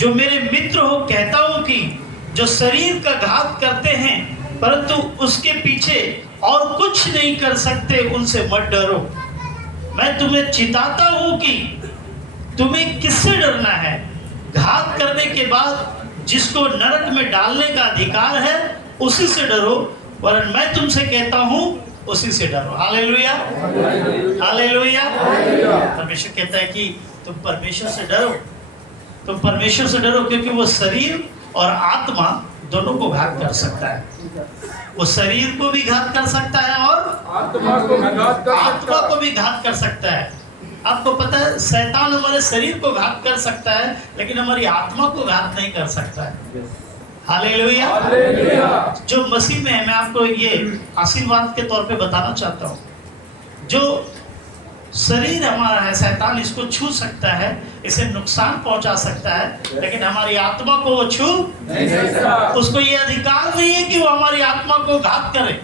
जो मेरे मित्र हो कहता हूं कि जो शरीर का घात करते हैं परंतु उसके पीछे और कुछ नहीं कर सकते, उनसे मत डरो। मैं तुम्हें चिताता हूं कि तुम्हें किससे डरना है। घात करने के बाद जिसको नरक में डालने का अधिकार है उसी से डरो, वरन मैं तुमसे कहता हूं उसी से डरो। Hallelujah, hallelujah. परमेश्वर कहता है कि तुम परमेश्वर से डरो, तुम परमेश्वर से डरो, क्योंकि वो शरीर और आत्मा दोनों को घात कर सकता है। वो शरीर को भी घात कर सकता है और आत्मा को भी घात कर सकता है। आपको पता है शैतान हमारे शरीर को घात कर सकता है लेकिन हमारी आत्मा को घात नहीं कर सकता है। हालेलुया। जो मसीह में है, मैं आपको ये आशीर्वाद के तौर पे बताना चाहता हूँ, जो शरीर हमारा है शैतान इसको छू सकता है, इसे नुकसान पहुंचा सकता है, लेकिन हमारी आत्मा को वो छू नहीं सकता। उसको ये अधिकार नहीं है कि वो हमारी आत्मा को घात करे,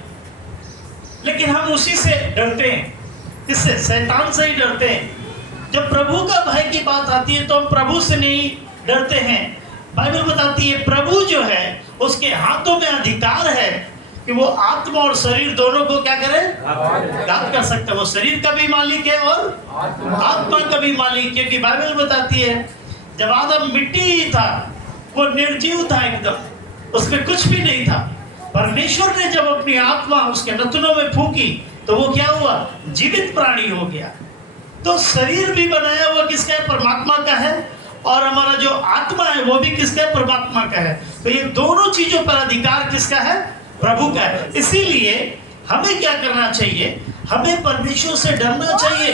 लेकिन हम उसी से डरते हैं। इससे शैतान से ही डरते हैं। जब प्रभु का भय की बात आती है तो हम प्रभु से नहीं डरते हैं। बाइबल बताती है प्रभु जो है उसके हाथों में अधिकार है कि वो आत्मा और शरीर दोनों को क्या करे, घात कर सकता है। वो शरीर का भी मालिक है और आत्मा का भी मालिक, क्योंकि बाइबल बताती है जब आदम मिट्टी ही था, वो निर्जीव था एकदम, उसमें कुछ भी नहीं था। परमेश्वर ने जब अपनी आत्मा उसके नथुनों में फूकी तो वो क्या हुआ, जीवित प्राणी हो गया। तो शरीर भी बनाया हुआ किसका है, परमात्मा का है, और हमारा जो आत्मा है वो भी किसका है, परमात्मा का है। तो ये दोनों चीजों पर अधिकार किसका है, प्रभु का है। इसीलिए हमें क्या करना चाहिए, हमें परमेश्वर से डरना चाहिए,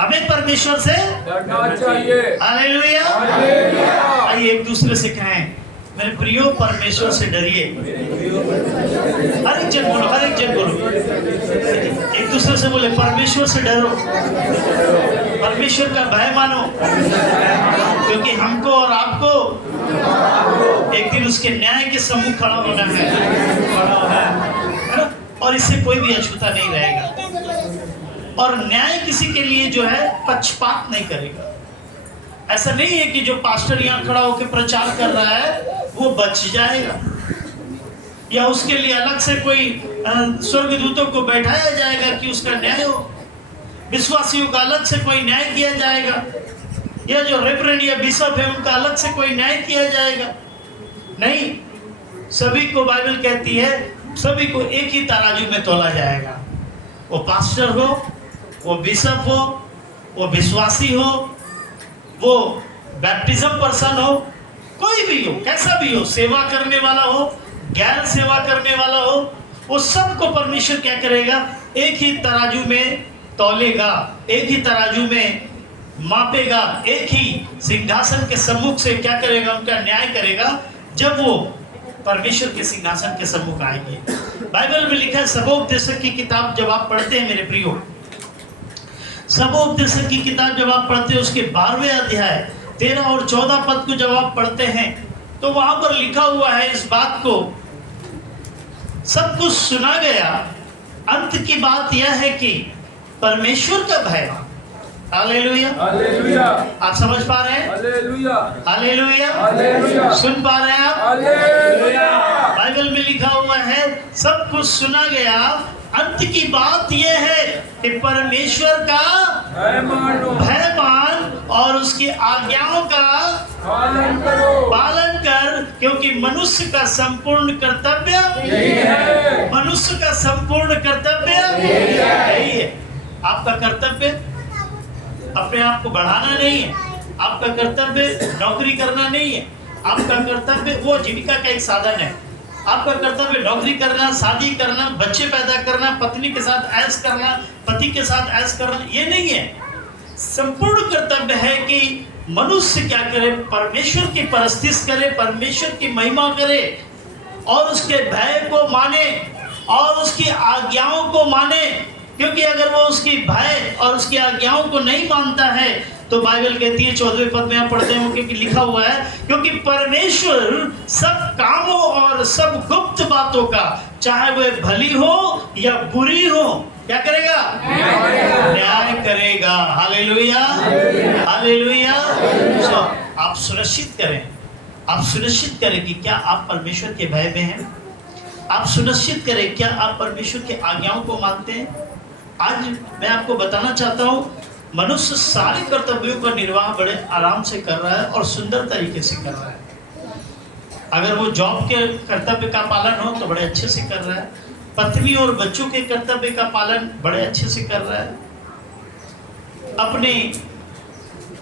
हमें परमेश्वर से डरना चाहिए। हालेलुया। आइए एक दूसरे से कहें, मेरे प्रियो परमेश्वर से डरिए। हर एक जन बोलो, हर एक जन बोलो, एक दूसरे से बोले परमेश्वर से डरो, परमेश्वर का भय मानो, क्योंकि हमको और आपको एक दिन उसके न्याय के सम्मुख खड़ा होना है ना? और इससे कोई भी अछूता नहीं रहेगा, और न्याय किसी के लिए जो है पक्षपात नहीं करेगा। ऐसा नहीं है कि जो पास्टर यहाँ खड़ा होकर प्रचार कर रहा है वो बच जाएगा, या उसके लिए अलग से कोई स्वर्गदूतों को बैठाया जाएगा कि उसका न्याय हो, विश्वासियों का अलग से कोई न्याय किया जाएगा, या जो रेवरेंड या बिशप है उनका अलग से कोई न्याय किया जाएगा। नहीं, सभी को बाइबल कहती है सभी को एक ही तराजू में तोला जाएगा। वो पास्टर हो, वो बिशप हो, वो विश्वासी हो, वो बैप्टिज्म पर्सन हो, कोई भी हो, कैसा भी हो, सेवा करने वाला हो, गैर सेवा करने वाला हो, वो सबको परमेश्वर क्या करेगा, एक ही तराजू में तौलेगा, एक ही तराजू में मापेगा, एक ही सिंहासन के सम्मुख से क्या करेगा, उनका न्याय करेगा जब वो परमेश्वर के सिंहासन के सम्मुख आएंगे। बाइबल में लिखा है, सबोपदेशक की किताब जब आप पढ़ते हैं मेरे प्रियो, सबोपदेशक की किताब जब आप पढ़ते हैं उसके 12वें अध्याय 13 और 14 पद को जब आप पढ़ते हैं तो वहां पर लिखा हुआ है इस बात को, सब कुछ सुना गया, अंत की बात यह है कि परमेश्वर का भय। Hallelujah, hallelujah. आप समझ पा रहे हैं? Hallelujah, hallelujah, hallelujah. सुन पा रहे हैं आप? हालेलुया। बाइबल में लिखा हुआ है सब कुछ सुना गया, अंत की बात यह है कि परमेश्वर का भय मान और उसकी आज्ञाओं का पालन कर, क्योंकि मनुष्य का संपूर्ण कर्तव्य यही है। मनुष्य का संपूर्ण कर्तव्य यही है। आपका कर्तव्य अपने आप को बढ़ाना नहीं है, आपका कर्तव्य नौकरी करना नहीं है, आपका कर्तव्य वो जीविका का एक साधन है। आपका कर्तव्य नौकरी करना, शादी करना, बच्चे पैदा करना, पत्नी के साथ ऐश करना, पति के साथ ऐश करना, ये नहीं है। संपूर्ण कर्तव्य है कि मनुष्य क्या करे, परमेश्वर की परस्तिश करे, परमेश्वर की महिमा करे और उसके भय को माने और उसकी आज्ञाओं को माने। क्योंकि अगर वो उसकी भय और उसकी आज्ञाओं को नहीं मानता है तो बाइबल कहती है 14वें पद में आप पढ़ते हैं, क्योंकि लिखा हुआ है, क्योंकि परमेश्वर सब कामों और सब गुप्त बातों का, चाहे वह भली हो या बुरी हो, क्या करेगा, न्याय करेगा। Hallelujah, hallelujah. आप सुनिश्चित करें कि क्या आप परमेश्वर के भय में हैं। आप सुनिश्चित करें क्या आप परमेश्वर की आज्ञाओं को मानते हैं। आज मैं आपको बताना चाहता हूँ, मनुष्य सारे कर्तव्यों का निर्वाह बड़े आराम से कर रहा है और सुंदर तरीके से कर रहा है। अगर वो जॉब के कर्तव्य का पालन हो तो बड़े अच्छे से कर रहा है, पत्नी और बच्चों के कर्तव्य का पालन बड़े अच्छे से कर रहा है, अपनी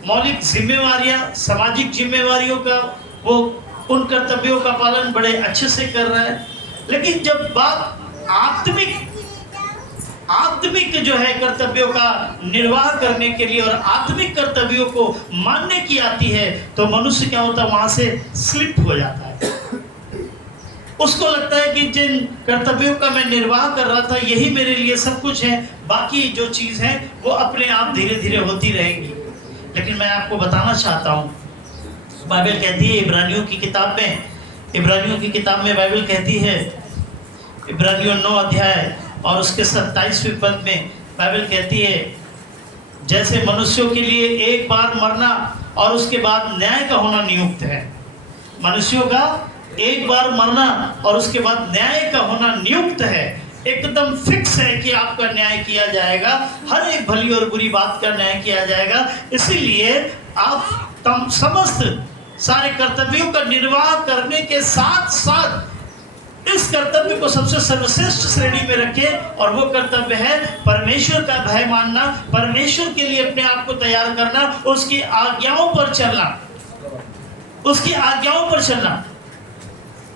मौलिक जिम्मेवारियां, सामाजिक जिम्मेवारियों का वो उन कर्तव्यों का पालन बड़े अच्छे से कर रहा है। लेकिन जब बात आत्मिक जो है कर्तव्यों का निर्वाह करने के लिए और आत्मिक कर्तव्यों को मानने की आती है तो मनुष्य क्या होता है, वहां से स्लिप हो जाता है। उसको लगता है कि जिन कर्तव्यों का मैं निर्वाह कर रहा था यही मेरे लिए सब कुछ है, बाकी जो चीज है वो अपने आप धीरे धीरे होती रहेंगी। लेकिन मैं आपको बताना चाहता हूँ, बाइबल कहती है इब्रानियों की किताब में बाइबल कहती है, इब्रानियों 9 अध्याय और उसके 27वें पद में बाइबल कहती है, जैसे मनुष्यों के लिए एक बार मरना और उसके बाद न्याय का होना नियुक्त है। मनुष्यों का एक बार मरना और उसके बाद न्याय का होना नियुक्त है, एकदम फिक्स है कि आपका न्याय किया जाएगा, हर एक भली और बुरी बात का न्याय किया जाएगा। इसीलिए आप समस्त सारे कर्तव्यों का निर्वाह करने के साथ साथ इस कर्तव्य को सबसे सर्वश्रेष्ठ श्रेणी में रखें और वो कर्तव्य है परमेश्वर का भय मानना, परमेश्वर के लिए अपने आप को तैयार करना, उसकी आज्ञाओं पर चलना।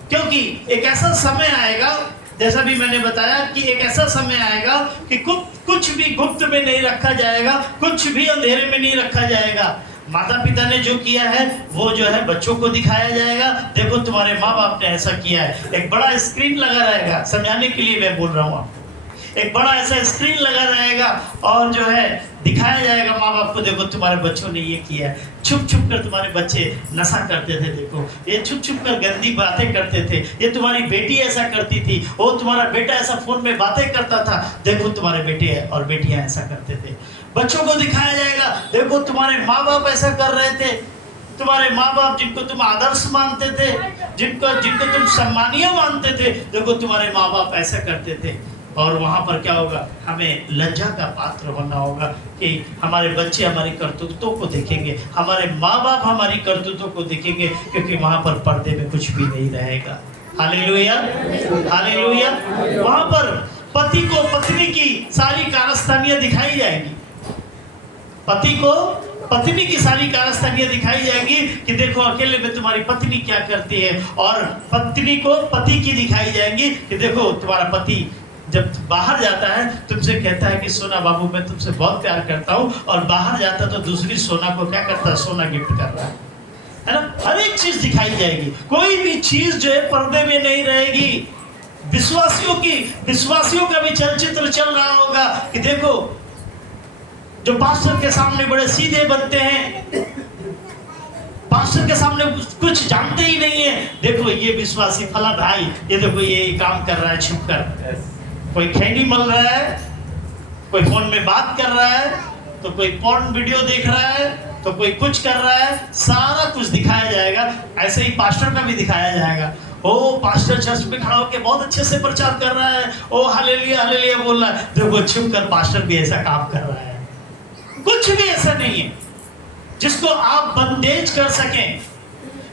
क्योंकि एक ऐसा समय आएगा, जैसा भी मैंने बताया कि एक ऐसा समय आएगा कि कुछ भी गुप्त में नहीं रखा जाएगा, कुछ भी अंधेरे में नहीं रखा जाएगा। माता पिता ने जो किया है वो जो है बच्चों को दिखाया जाएगा, देखो तुम्हारे माँ बाप ने ऐसा किया है। एक बड़ा स्क्रीन लगा रहेगा, समझाने के लिए मैं बोल रहा हूँ आपको, एक बड़ा ऐसा स्क्रीन लगा रहेगा और जो है दिखाया जाएगा माँ बाप को, देखो तुम्हारे बच्चों ने ये किया है, छुप छुप कर तुम्हारे बच्चे नशा करते थे, देखो ये छुप छुप कर गंदी बातें करते थे, ये तुम्हारी बेटी ऐसा करती थी, वो तुम्हारा बेटा ऐसा फोन में बातें करता था, देखो तुम्हारे बेटे और बेटियां ऐसा करते थे। बच्चों को दिखाया जाएगा, देखो तुम्हारे माँ बाप ऐसा कर रहे थे, तुम्हारे माँ बाप जिनको तुम आदर्श मानते थे, जिनको तुम सम्मानीय मानते थे, देखो तुम्हारे माँ बाप ऐसा करते थे। और वहाँ पर क्या होगा, हमें लज्जा का पात्र होना होगा कि हमारे बच्चे हमारी करतूतों को देखेंगे, हमारे माँ बाप हमारी करतूतों को देखेंगे, क्योंकि वहाँ पर पर्दे में कुछ भी नहीं रहेगा। Hallelujah, hallelujah. वहाँ पर पति को पत्नी की सारी कारस्तानियां दिखाई जाएंगी, पति को पत्नी की सारी कारस्तानियां दिखाई जाएंगी कि देखो अकेले में तुम्हारी पत्नी क्या करती है, और पत्नी को पति की दिखाई जाएंगी कि देखो तुम्हारा पति जब बाहर जाता है तुमसे कहता है कि सोना बाबू मैं तुमसे बहुत प्यार करता हूँ, और बाहर जाता तो दूसरी सोना को क्या करता है, सोना गिफ्ट कर रहा है ना। हर एक चीज दिखाई जाएगी, कोई भी चीज जो है पर्दे में नहीं रहेगी। विश्वासियों का भी चलचित्र चल रहा होगा कि देखो जो पास्टर के सामने बड़े सीधे बनते हैं, पास्टर के सामने कुछ जानते ही नहीं है, देखो ये विश्वासी फला भाई, ये देखो ये काम कर रहा है छुप कर, कोई खैनी मल रहा है, कोई फोन में बात कर रहा है, तो कोई पॉर्न वीडियो देख रहा है, तो कोई कुछ कर रहा है, सारा कुछ दिखाया जाएगा। ऐसे ही पास्टर का भी दिखाया जाएगा, ओ पास्टर चर्च में खड़ा होकर बहुत अच्छे से प्रचार कर रहा है, ओ हालेलुया हालेलुया बोल रहा है, देखो छुप कर पास्टर भी ऐसा काम कर रहा है। कुछ भी ऐसा नहीं है जिसको आप बंदेज कर सकें,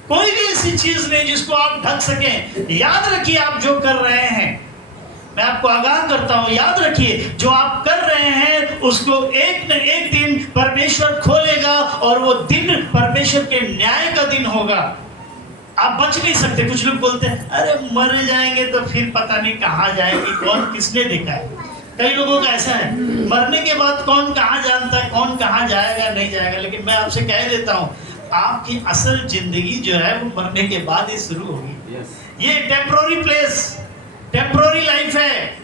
कोई भी ऐसी चीज नहीं जिसको आप ढक सकें। याद रखिए आप जो कर रहे हैं, मैं आपको आगाह करता हूं, याद रखिए जो आप कर रहे हैं उसको एक न एक दिन परमेश्वर खोलेगा, और वो दिन परमेश्वर के न्याय का दिन होगा। आप बच नहीं सकते। कुछ लोग बोलते हैं अरे मर जाएंगे तो फिर पता नहीं कहाँ जाएंगे, कौन किसने देखा है। कई लोगों का ऐसा है, मरने के बाद कौन कहाँ जानता है, कौन कहाँ जाएगा नहीं जाएगा। लेकिन मैं आपसे कह देता हूँ, आपकी असल जिंदगी जो है वो मरने के बाद ही शुरू होगी। ये टेम्पोररी प्लेस, टेम्पोररी लाइफ है,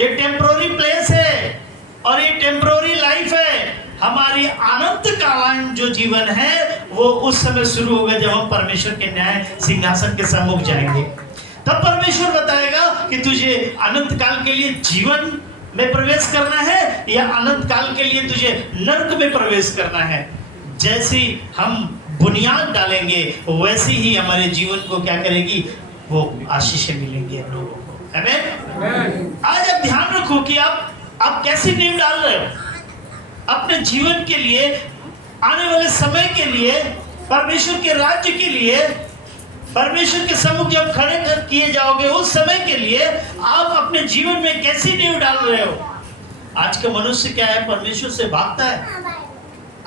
ये टेम्पोररी प्लेस है और ये टेम्पोररी लाइफ है। हमारी अनंत कालीन जो जीवन है वो उस समय शुरू होगा जब हम परमेश्वर के न्याय सिंहासन के सम्मुख जाएंगे। तब परमेश्वर बताएगा कि तुझे अनंत काल के लिए जीवन में प्रवेश करना है या अनंत काल के लिए तुझे नरक में प्रवेश करना है। जैसी हम बुनियाद डालेंगे वैसे ही हमारे जीवन को क्या करेगी, वो आशीषें मिलेंगी हम लोगों को। आमीन। आज आप ध्यान रखो कि आप कैसी नींव डाल रहे हो अपने जीवन के लिए, आने वाले समय के लिए, परमेश्वर के राज्य के लिए, परमेश्वर के सम्मुख जब खड़े किए जाओगे उस समय के लिए आप अपने जीवन में कैसी नींव डाल रहे हो। आज का मनुष्य क्या है, परमेश्वर से भागता है।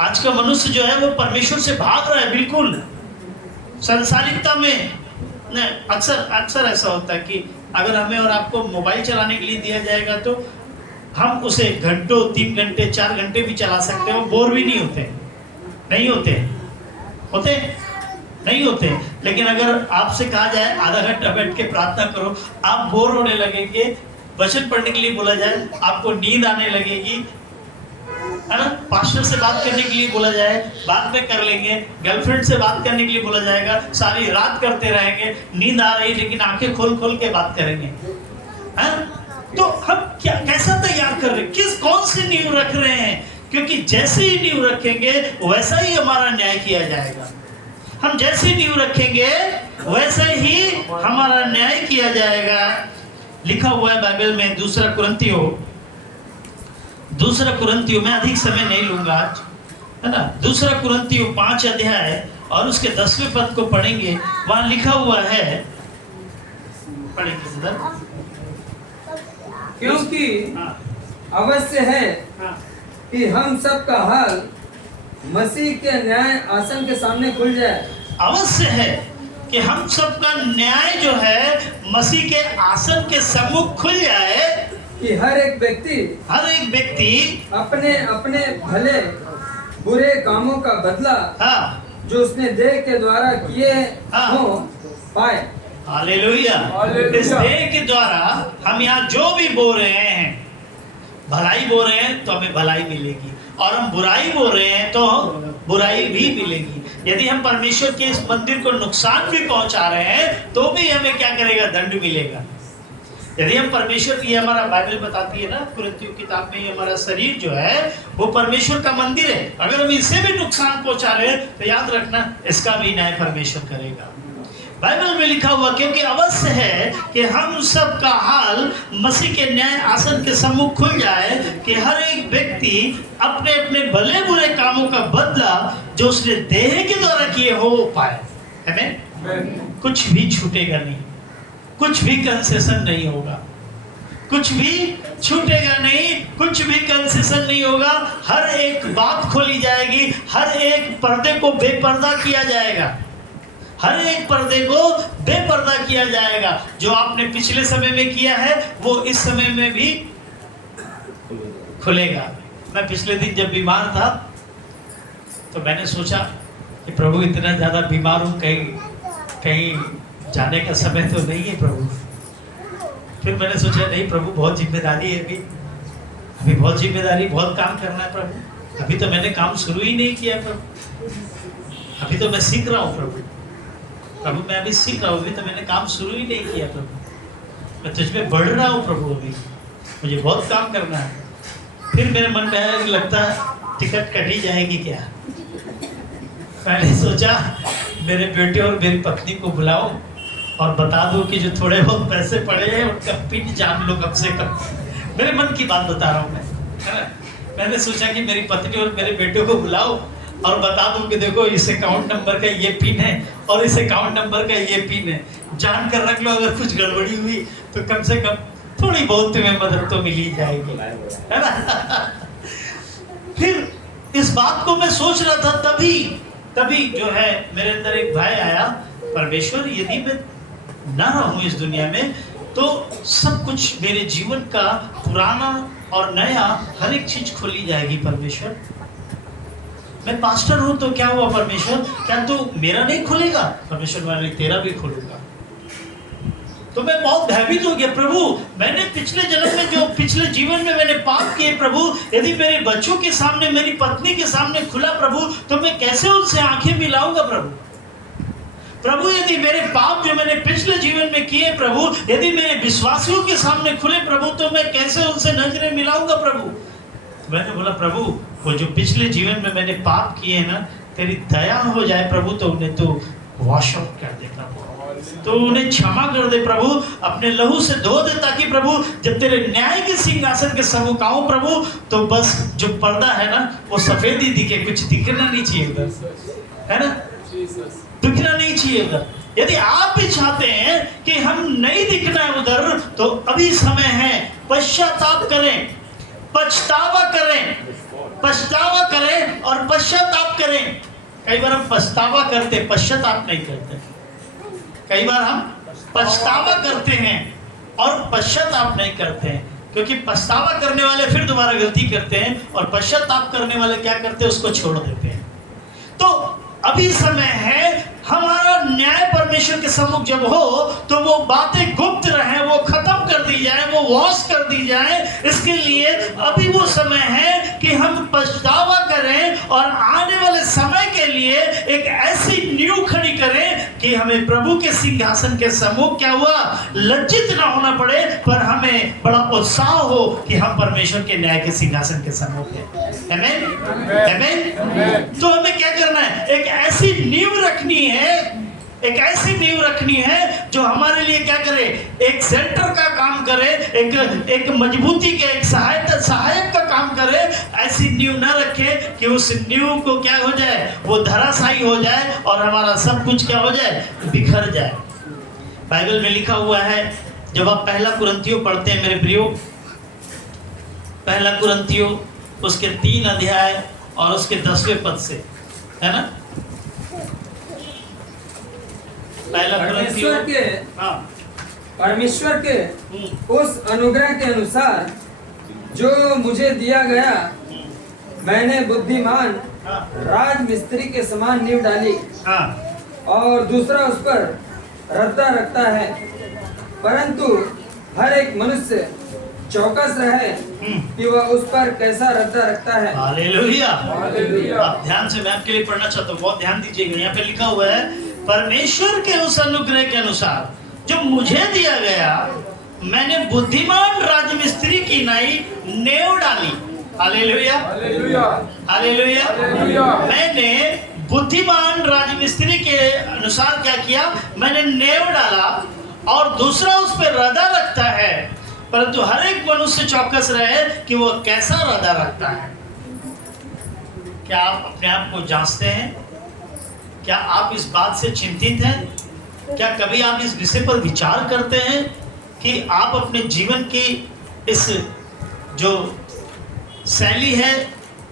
आज का मनुष्य जो है वो परमेश्वर से भाग रहा है, बिल्कुल संसारिकता में। अक्सर ऐसा होता है कि अगर हमें और आपको मोबाइल चलाने के लिए दिया जाएगा तो हम उसे घंटों, 3 घंटे, 4 घंटे भी चला सकते हैं, बोर भी नहीं होते। नहीं होते नहीं होते। लेकिन अगर आपसे कहा जाए आधा घंटा बैठ के प्रार्थना करो, आप बोर होने लगेंगे। वचन पढ़ने के लिए बोला जाए आपको नींद आने लगेगी, है ना। पास्टर से बात करने के लिए बोला जाए, बात में कर लेंगे। गर्लफ्रेंड से बात करने के लिए बोला जाएगा, सारी रात करते रहेंगे। नींद आ रही लेकिन आंखें खोल खोल के बात करेंगे, है? तो हम कैसा तैयार कर रहे हैं, कौन सी नींव रख रहे हैं? क्योंकि जैसे ही नींव रखेंगे वैसा ही हमारा न्याय किया जाएगा। हम जैसी नींव रखेंगे वैसे ही हमारा न्याय किया जाएगा। लिखा हुआ है बाइबल में, दूसरा कुरिन्थियों में, अधिक समय नहीं लूंगा आज, है ना। दूसरा कुरिन्थियों 5 अध्याय और उसके 10वें पद को पढ़ेंगे। वहां लिखा हुआ है, पढ़ेंगे सर। क्योंकि अवश्य है कि हम सब का हाल मसीह के न्याय आसन के सामने खुल जाए। अवश्य है कि हम सब का न्याय जो है मसीह के आसन के सम्मुख खुल जाए, कि हर एक व्यक्ति अपने अपने भले बुरे कामों का बदला जो उसने देह के द्वारा किए हो पाए। हालेलुया। इस देह के द्वारा हम यहाँ जो भी बोल रहे हैं, भलाई बोल रहे हैं तो हमें भलाई मिलेगी, और हम बुराई बोल रहे हैं तो बुराई भी मिलेगी। यदि हम परमेश्वर के इस मंदिर को नुकसान भी पहुंचा रहे हैं तो भी हमें क्या करेगा, दंड मिलेगा। यदि हम परमेश्वर की, हमारा बाइबल बताती है ना कुरिन्थियों किताब में, हमारा शरीर जो है वो परमेश्वर का मंदिर है। अगर हम इससे भी नुकसान पहुंचा रहे हैं तो याद रखना इसका भी न्याय परमेश्वर करेगा। बाइबल में लिखा हुआ, क्योंकि अवश्य है कि हम सब का हाल मसीह के न्याय आसन के सम्मुख खुल जाए, कि हर एक व्यक्ति अपने अपने भले बुरे कामों का बदला जो उसने देह के द्वारा किए हो पाए। आमीन। कुछ भी छूटेगा नहीं, कुछ भी कंसेशन नहीं होगा, कुछ भी छूटेगा नहीं, कुछ भी कंसेशन नहीं होगा। हर एक बात खोली जाएगी, हर एक पर्दे को बेपर्दा किया जाएगा, हर एक पर्दे को बेपर्दा किया जाएगा। जो आपने पिछले समय में किया है वो इस समय में भी खुलेगा। मैं पिछले दिन जब बीमार था तो मैंने सोचा कि प्रभु इतना ज्यादा बीमार हूँ, कहीं जाने का समय तो नहीं है प्रभु। फिर मैंने सोचा नहीं प्रभु, बहुत जिम्मेदारी है, अभी बहुत जिम्मेदारी, बहुत काम करना है प्रभु। अभी तो मैंने काम शुरू ही नहीं किया प्रभु, अभी तो मैं सीख रहा हूँ प्रभु। मैं अभी सीख रहा हूँ, अभी तो मैंने काम शुरू ही नहीं किया प्रभु। मैं तुझ में बढ़ रहा हूँ प्रभु, अभी मुझे बहुत काम करना है। फिर मेरे मन में आया कि लगता है टिकट कट ही जाएगी क्या। मैंने सोचा मेरे बेटे और मेरी पत्नी को बुलाओ और बता दो कि जो थोड़े बहुत पैसे पड़े हैं उनका पिन जान लो कम से कम। मेरे मन की बात बता रहा हूँ मैं, है ना। मैंने सोचा कि मेरी पत्नी और मेरे बेटे को बुलाओ और बता दूं कि देखो इस अकाउंट नंबर का ये पिन है और इस अकाउंट नंबर का ये पिन है, जान कर रख लो, अगर कुछ गड़बड़ी हुई तो कम से कम थोड़ी बहुत तुम्हें मदद तो मिल ही जाएगी, है ना। फिर इस बात को मैं सोच रहा था, तभी जो है मेरे अंदर एक भय आया, परमेश्वर यदि मैं ना रहूं इस दुनिया में तो सब कुछ मेरे जीवन का पुराना और नया हर एक चीज खोली जाएगी परमेश्वर। मैं पास्टर हूं तो क्या हुआ परमेश्वर, क्या तू मेरा नहीं खोलेगा? परमेश्वर मैंने तेरा भी खोलूंगा। तो मैं बहुत भयभीत हो गया, प्रभु मैंने पिछले जन्म में जो पिछले जीवन में मैंने पाप किए प्रभु, यदि मेरे बच्चों के सामने, मेरी पत्नी के सामने खुला प्रभु, तो मैं कैसे उनसे आंखें मिलाऊंगा प्रभु। यदि मेरे पाप जो मैंने पिछले जीवन में किए प्रभु, यदि मेरे विश्वासियों के सामने खुले प्रभु, तो मैं कैसे उनसे नजरें मिलाऊंगा प्रभु। मैंने बोला प्रभु वो जो पिछले जीवन में मैंने पाप किए हैं ना, तेरी दया हो जाए प्रभु, तो उन्हें तो वॉश ऑफ कर दे प्रभु, तो उन्हें क्षमा कर दे प्रभु, अपने लहू से धो दे, ताकि प्रभु जब तेरे न्याय के सिंहासन के सम्मुख आऊं प्रभु, तो बस जो पर्दा है ना वो सफेद ही दिखे, कुछ दिखना नहीं चाहिए उधर, है ना, दिखना नहीं चाहिए उधर। यदि आप भी चाहते हैं कि हम नहीं दिखना है उधर, तो अभी समय है, पश्चाताप करें, पछतावा करें और पश्चाताप करें। कई बार हम पछतावा करते, पश्चाताप नहीं करते। कई बार हम पछतावा करते हैं और पश्चाताप नहीं करते हैं, क्योंकि पछतावा करने वाले फिर दोबारा गलती करते हैं और पश्चाताप करने वाले क्या करते हैं, उसको छोड़ देते हैं। तो अभी समय है, हमारा न्याय परमेश्वर के सम्मुख जब हो तो वो बातें गुप्त रहे, वो खत्म कर दी जाए, वो वॉश कर दी जाए। इसके लिए अभी वो समय है कि हम पछतावा करें और आने वाले समय के लिए एक ऐसी नींव खड़ी करें कि हमें प्रभु के सिंहासन के सम्मुख क्या हुआ, लज्जित ना होना पड़े, पर हमें बड़ा उत्साह हो कि हम परमेश्वर के न्याय के सिंहासन के सम्मुख हैं। आमीन, आमीन। तो हमें क्या करना है, एक ऐसी नींव रखनी है, एक ऐसी नींव रखनी है जो हमारे लिए क्या करे, एक सेंटर का काम करे, एक मजबूती के, एक सहायक का काम करे। ऐसी नींव ना रखे कि उस नींव को क्या हो जाए, वो धराशायी हो जाए और हमारा सब कुछ क्या हो जाए, बिखर जाए। बाइबल में लिखा हुआ है, जब आप पहला कुरिन्थियों पढ़ते हैं मेरे प्रियो, पहला कुरिन्थियों उसके 3 अध्याय और उसके 10वें पद से, है ना, परमेश्वर के उस अनुग्रह के अनुसार जो मुझे दिया गया, मैंने बुद्धिमान राजमिस्त्री के समान नींव डाली और दूसरा उस पर रद्दा रखता है, परंतु हर एक मनुष्य चौकस रहे कि वह उस पर कैसा रद्दा रखता है। हालेलुया। आप ध्यान से, मैं आपके लिए पढ़ना चाहता हूँ, बहुत ध्यान दीजिएगा। यहाँ पे लिखा हुआ है, परमेश्वर के उस अनुग्रह के अनुसार जो मुझे दिया गया, मैंने बुद्धिमान राजमिस्त्री की नई नींव डाली। Hallelujah, hallelujah. मैंने बुद्धिमान राजमिस्त्री के अनुसार क्या किया, मैंने नींव डाला और दूसरा उस पर रद्दा रखता है, परंतु हर एक मनुष्य चौकस रहे कि वो कैसा रद्दा रखता है। क्या आप अपने आप को जांचते हैं? क्या आप इस बात से चिंतित हैं? क्या कभी आप इस विषय पर विचार करते हैं कि आप अपने जीवन की इस जो शैली है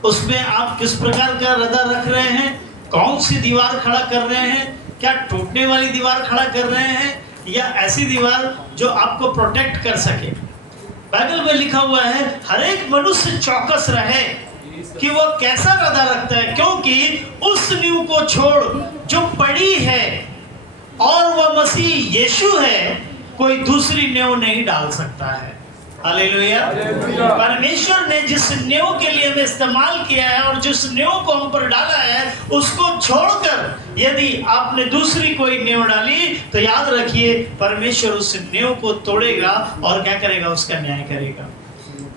उसमें आप किस प्रकार का रद्दा रख रहे हैं? कौन सी दीवार खड़ा कर रहे हैं? क्या टूटने वाली दीवार खड़ा कर रहे हैं या ऐसी दीवार जो आपको प्रोटेक्ट कर सके? बाइबल में लिखा हुआ है, हर एक मनुष्य चौकस रहे कि वो कैसा रद्दा रखता है, क्योंकि उस नींव को छोड़ जो पड़ी है और वह मसीह यीशु है, कोई दूसरी नींव नहीं डाल सकता है। हालेलुया। परमेश्वर ने जिस नींव के लिए हमें इस्तेमाल किया है और जिस नींव को हम पर डाला है, उसको छोड़कर यदि आपने दूसरी कोई नींव डाली तो याद रखिए, परमेश्वर उस नींव को तोड़ेगा और क्या करेगा, उसका न्याय करेगा।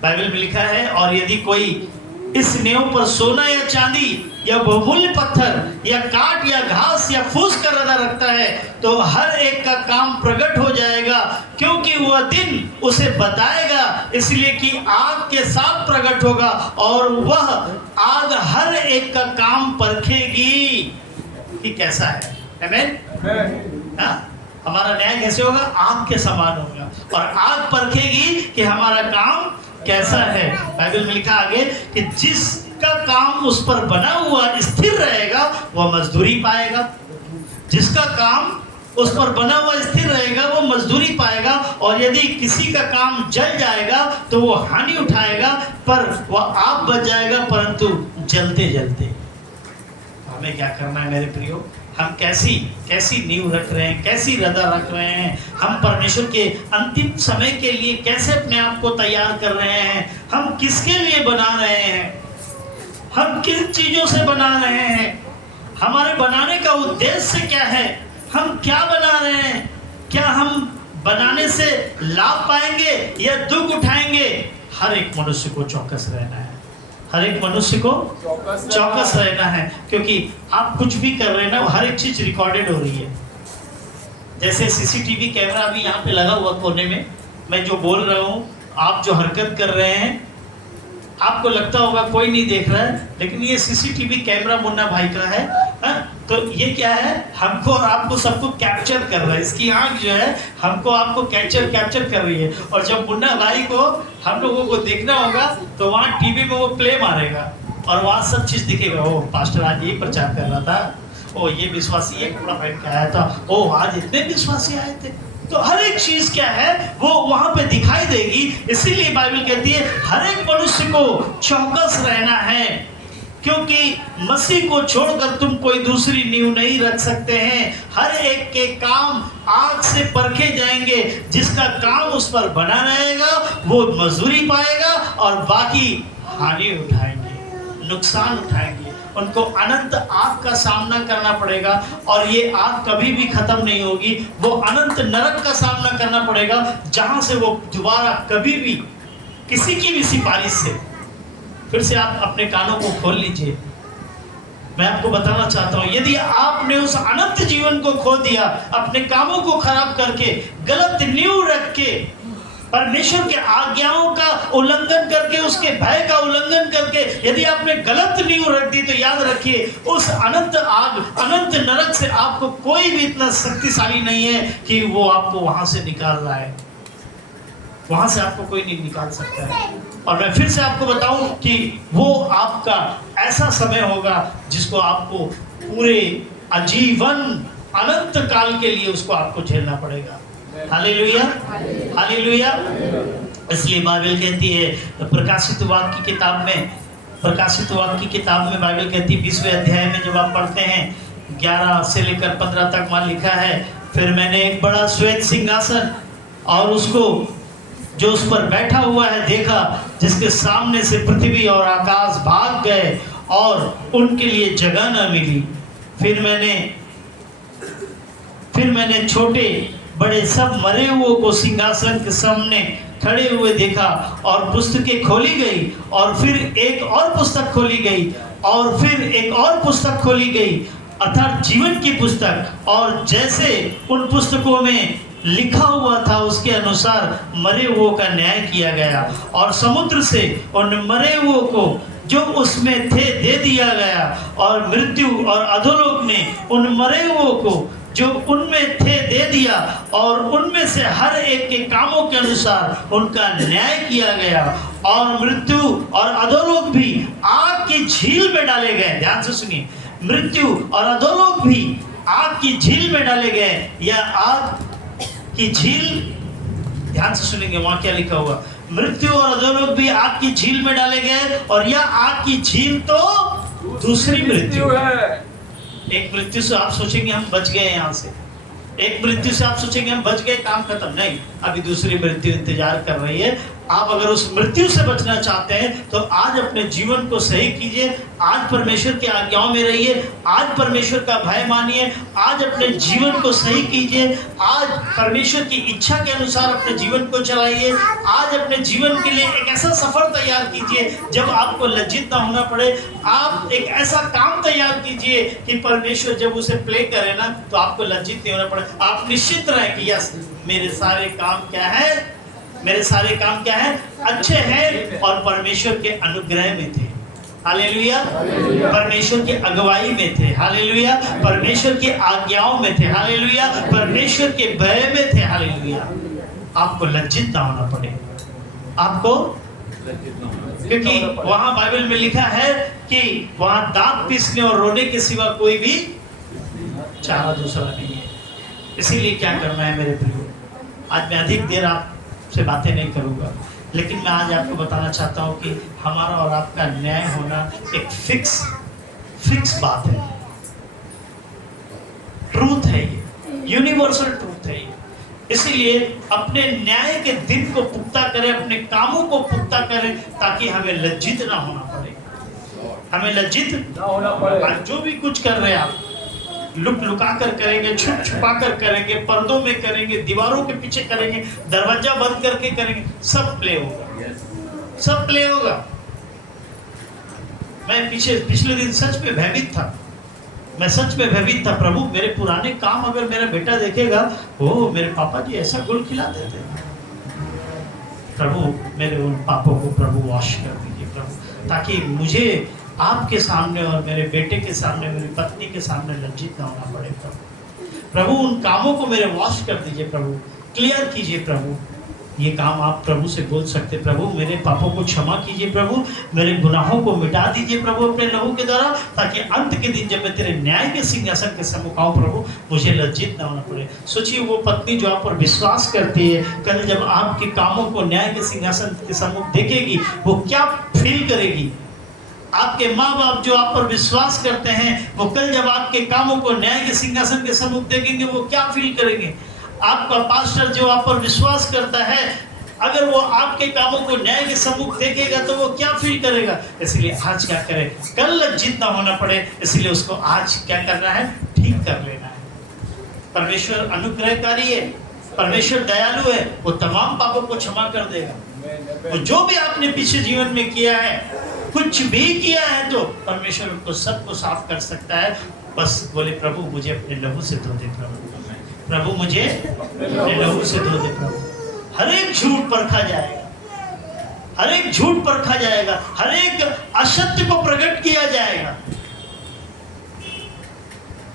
बाइबल में लिखा है, और यदि कोई इस नींव पर सोना या चांदी या बहुमूल्य पत्थर या काट या घास या फूस का रद्दा रखता है, तो हर एक का काम प्रकट हो जाएगा, क्योंकि वह दिन उसे बताएगा, इसलिए कि आग के साथ प्रकट होगा और वह आग हर एक का काम परखेगी कि कैसा है। आमीन। हमारा न्याय कैसे होगा? आग के समान होगा, और आग परखेगी कि हमारा काम कैसा है। बाइबल में लिखा आगे कि जिसका काम उस पर बना हुआ स्थिर रहेगा वह मजदूरी पाएगा। जिसका काम उस पर बना हुआ स्थिर रहेगा वो मजदूरी पाएगा, और यदि किसी का काम जल जाएगा तो वो हानि उठाएगा, पर वह आप बच जाएगा, परंतु जलते जलते। हमें क्या करना है मेरे प्रियो? हम कैसी नींव रख रहे हैं, कैसी रद्दा रख रहे हैं? हम परमेश्वर के अंतिम समय के लिए कैसे अपने आप को तैयार कर रहे हैं? हम किसके लिए बना रहे हैं? हम किन चीजों से बना रहे हैं? हमारे बनाने का उद्देश्य क्या है? हम क्या बना रहे हैं? क्या हम बनाने से लाभ पाएंगे या दुख उठाएंगे? हर एक मनुष्य को चौकस रहना है। हर एक मनुष्य को चौकस रहना है, क्योंकि आप कुछ भी कर रहे हैं ना, हर एक चीज रिकॉर्डेड हो रही है। जैसे सीसीटीवी कैमरा अभी यहाँ पे लगा हुआ कोने में, मैं जो बोल रहा हूँ, आप जो हरकत कर रहे हैं, आपको लगता होगा कोई नहीं देख रहा है, लेकिन ये सीसीटीवी कैमरा मुन्ना भाई का है। तो ये क्या है, हमको और आपको सबको कैप्चर कर रहा है। इसकी आंख जो है हमको आपको कैप्चर कर रही है। और जब मुन्ना भाई को हम लोगों को देखना होगा तो वहाँ टीवी में वो प्ले मारेगा और वहाँ सब चीज दिखेगा। ओ पास्टर आज ये प्रचार कर रहा था, ओ ये विश्वासी ये कपड़ा पहन के आया था, ओ आज इतने विश्वासी आए थे। तो हर एक चीज क्या है वो वहां पे दिखाई देगी। इसीलिए बाइबल कहती है हर एक मनुष्य को चौकस रहना है, क्योंकि मसीह को छोड़कर तुम कोई दूसरी नींव नहीं रख सकते हैं। हर एक के काम आग से परखे जाएंगे। जिसका काम उस पर बना रहेगा वो मजदूरी पाएगा, और बाकी हानि उठाएंगे, नुकसान उठाएंगे। उनको अनंत आग का सामना करना पड़ेगा, और ये आग कभी भी खत्म नहीं होगी। वो अनंत नरक का सामना करना पड़ेगा, जहां से वो दोबारा कभी भी किसी की भी सिफारिश से। फिर से आप अपने कानों को खोल लीजिए, मैं आपको बताना चाहता हूं, यदि आपने उस अनंत जीवन को खो दिया, अपने कामों को खराब करके, गलत नींव रख के, परमेश्वर के आज्ञाओं का उल्लंघन करके, उसके भय का उल्लंघन करके यदि आपने गलत नींव रख दी, तो याद रखिए उस अनंत आग, अनंत नरक से आपको कोई भी इतना शक्तिशाली नहीं है कि वो आपको वहां से निकाल रहा है। वहां से आपको कोई नहीं निकाल सकता है। और मैं फिर से आपको बताऊं कि वो आपका ऐसा समय होगा जिसको आपको पूरे आजीवन अनंत काल के लिए उसको आपको झेलना पड़ेगा। Hallelujah, hallelujah. इसलिए बाइबल कहती है प्रकाशित वाक्य की किताब में, बाइबल कहती है 20वें अध्याय में जब आप पढ़ते हैं 11 से लेकर 15 तक वहां लिखा है, फिर मैंने एक बड़ा श्वेत सिंहासन और उसको जो उस पर बैठा हुआ है देखा, जिसके सामने से पृथ्वी और आकाश भाग गए और उनके लिए जगह न मिली। फिर मैंने छोटे बड़े सब मरे हुए को सिंहासन के सामने खड़े हुए देखा, और पुस्तकें खोली गई, और फिर एक और पुस्तक खोली गई, और फिर एक और पुस्तक खोली गई, अर्थात जीवन की पुस्तक। और जैसे उन पुस्तकों में लिखा हुआ था उसके अनुसार मरे हुओं का न्याय किया गया, और समुद्र से उन मरे हुओं को जो उसमें थे दे दिया गया, और मृत्यु और अधोलोक ने उन मरे हुओं को जो उनमें थे दे दिया, और उनमें से हर एक के कामों के अनुसार उनका न्याय किया गया। और मृत्यु और अधोलोक भी आग की झील में डाले गए। ध्यान से सुनिए, मृत्यु और अधोलोक भी आग की झील में डाले गए। या आग की झील, ध्यान से सुनेंगे वहां क्या लिखा हुआ, मृत्यु और अधोलोक भी आग की झील में डाले गए। और यह आग की झील तो दूसरी मृत्यु है। एक मृत्यु से आप सोचेंगे हम बच गए यहाँ से, एक मृत्यु से आप सोचेंगे हम बच गए, काम खत्म। नहीं, अभी दूसरी मृत्यु इंतजार कर रही है। आप अगर उस मृत्यु से बचना चाहते हैं तो आज अपने जीवन को सही कीजिए, आज परमेश्वर की आज्ञाओं में रहिए, आज परमेश्वर का भय मानिए, आज अपने जीवन को सही कीजिए, आज परमेश्वर की इच्छा के अनुसार अपने जीवन को चलाइए। आज अपने जीवन के लिए एक ऐसा सफर तैयार कीजिए जब आपको लज्जित ना होना पड़े। आप एक ऐसा काम तैयार कीजिए कि परमेश्वर जब उसे प्ले करे ना तो आपको लज्जित नहीं होना पड़े। आप निश्चित रहें कि यस, मेरे सारे काम क्या है, मेरे सारे काम क्या है, अच्छे हैं और परमेश्वर के अनुग्रह में थे। हालेलुया, परमेश्वर की अगुवाई में थे। हालेलुया, परमेश्वर की आज्ञाओं में थे। हालेलुया, परमेश्वर के भय में थे। हालेलुया। आपको लज्जित ना होना पड़े, आपको, क्योंकि वहां बाइबल में लिखा है कि वहां दांत पीसने और रोने के सिवा कोई भी चारा दूसरा नहीं है। इसीलिए क्या करना है मेरे प्रियो, आज मैं अधिक देर आपसे बातें नहीं करूंगा, लेकिन मैं आज आपको बताना चाहता हूं कि हमारा और आपका न्याय होना एक फिक्स बात है, ट्रूथ है, ये यूनिवर्सल ट्रूथ है ये। इसीलिए अपने न्याय के दिन को पुख्ता करें, अपने कामों को पुख्ता करें, ताकि हमें लज्जित ना होना पड़े, हमें लज्जित ना होना पड़े। आज जो भी कुछ कर रहे हैं आप, लुक लुका कर करेंगे, छुप छुपा कर करेंगे, पर्दों में करेंगे, दीवारों के पीछे करेंगे, दरवाजा बंद करके करेंगे, सब प्ले होगा, सब प्ले होगा। मैं पिछले दिन सच में भयभीत था, मैं सच में भयभीत था। प्रभु मेरे पुराने काम अगर मेरा बेटा देखेगा, ओ मेरे पापा जी ऐसा गुल खिलाते थे। प्रभु मेरे उन पापों को प्रभु वॉश कर दीजिए प्रभु, ताकि मुझे आपके सामने और मेरे बेटे के सामने, मेरी पत्नी के सामने लज्जित ना होना पड़े प्रभु। उन कामों को मेरे वॉश कर दीजिए प्रभु, क्लियर कीजिए प्रभु। ये काम आप प्रभु से बोल सकते, प्रभु मेरे पापों को क्षमा कीजिए प्रभु, मेरे गुनाहों को मिटा दीजिए प्रभु अपने लहू के द्वारा, ताकि अंत के दिन जब मैं तेरे न्याय के सिंहासन के सम्मुख आऊं प्रभु, मुझे लज्जित ना होना पड़े। सोचिए वो पत्नी जो आप पर विश्वास करती है, कल जब आपके कामों को न्याय के सिंहासन के सम्मुख देखेगी, वो क्या फील करेगी। आपके माँ बाप जो आप पर विश्वास करते हैं, वो कल जब आपके कामों को न्याय के सिंहासन के सम्मुख देखेंगे, वो क्या फील करेंगे। आपका पास्टर जो आप पर विश्वास करता है, अगर वो आपके कामों को न्याय के सम्मुख देखेगा तो वो क्या फील करेगा। इसलिए आज क्या करें, कल लज्जित ना होना पड़े, इसलिए उसको आज क्या करना है, ठीक कर लेना है। परमेश्वर अनुग्रहकारी है, परमेश्वर दयालु है, वो तमाम पापों को क्षमा कर देगा। वो जो भी आपने पिछले जीवन में किया है, कुछ भी किया है, तो परमेश्वर उनको सबको साफ कर सकता है। बस बोले प्रभु मुझे अपने लहू से धो दे प्रभु मुझे अपने लहू से धो दे प्रभु। हर एक झूठ परखा जाएगा, हर एक झूठ परखा जाएगा, हर एक असत्य को प्रकट किया जाएगा।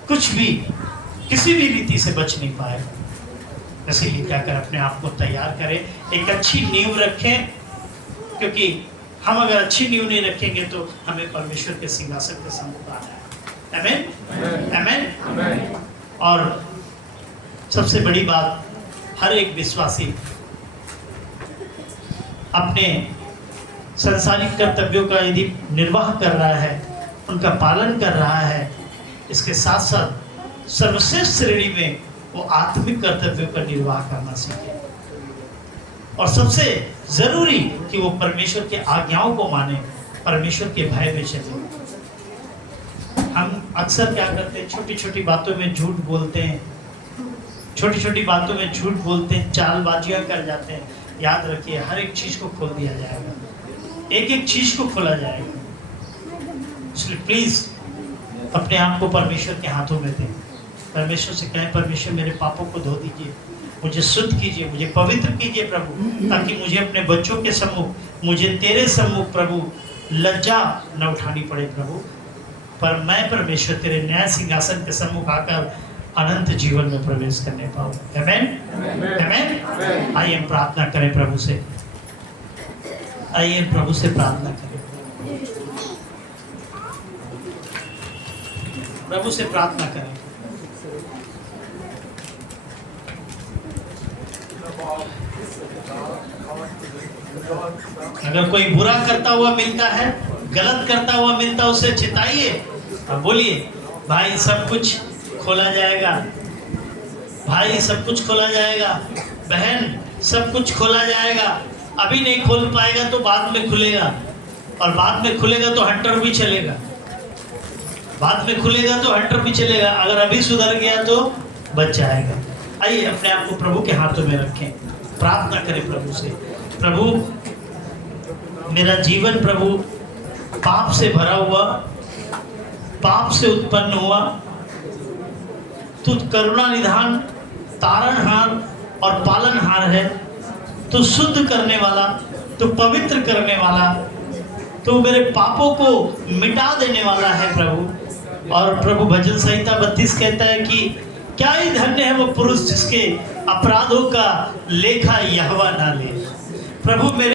कुछ भी किसी भी रीति से बच नहीं पाएगा। इसीलिए क्या कर अपने आप को तैयार करें, एक अच्छी नींव रखें, क्योंकि हम अगर अच्छी नींव नहीं रखेंगे तो हमें परमेश्वर के सिंहासन के सम्मुख आना है। आमीन आमीन। और सबसे बड़ी बात, हर एक विश्वासी अपने संसारिक कर्तव्यों का यदि निर्वाह कर रहा है, उनका पालन कर रहा है, इसके साथ साथ सर्वश्रेष्ठ श्रेणी में वो आत्मिक कर्तव्यों का निर्वाह करना सीखे। और सबसे जरूरी कि वो परमेश्वर के आज्ञाओं को माने, परमेश्वर के भय में चले। हम अक्सर क्या करते हैं, छोटी छोटी बातों में झूठ बोलते हैं, छोटी छोटी बातों में झूठ बोलते हैं, चालबाजियां कर जाते हैं। याद रखिए हर एक चीज को खोल दिया जाएगा, एक एक चीज को खोला जाएगा। इसलिए प्लीज अपने आप को परमेश्वर के हाथों में दें। परमेश्वर से कहें, परमेश्वर मेरे पापों को धो दीजिए, मुझे शुद्ध कीजिए, मुझे पवित्र कीजिए प्रभु, ताकि मुझे अपने बच्चों के सम्मुख, मुझे तेरे सम्मुख प्रभु लज्जा न उठानी पड़े प्रभु, पर मैं परमेश्वर तेरे न्याय सिंहासन के सम्मुख आकर अनंत जीवन में प्रवेश करने पाऊं। आमीन आमीन। आइए हम प्रार्थना करें प्रभु से, आइए प्रभु से प्रार्थना करें, प्रभु से प्रार्थना करें। अगर कोई बुरा करता हुआ मिलता है, गलत करता हुआ मिलता है, उसे चिताइए, अब बोलिए भाई सब कुछ खोला जाएगा, भाई सब कुछ खोला जाएगा, बहन सब कुछ खोला जाएगा। अभी नहीं खोल पाएगा तो बाद में खुलेगा, और बाद में खुलेगा तो हंटर भी चलेगा, बाद में खुलेगा तो हंटर भी चलेगा। अगर अभी सुधर गया तो बच जाएगा। आइए अपने आप को प्रभु के हाथों में रखें, प्रार्थना करें प्रभु से। प्रभु मेरा जीवन प्रभु पाप से भरा हुआ, पाप से उत्पन्न हुआ, तू करुणा निधान, तारणहार और पालनहार है, तू शुद्ध करने वाला, तू पवित्र करने वाला, तू मेरे पापों को मिटा देने वाला है प्रभु। और प्रभु भजन संहिता 32 कहता है कि क्या ही धन्य है वो पुरुष जिसके अपराधों का लेखा यहोवा ना ले। प्रभु मेरे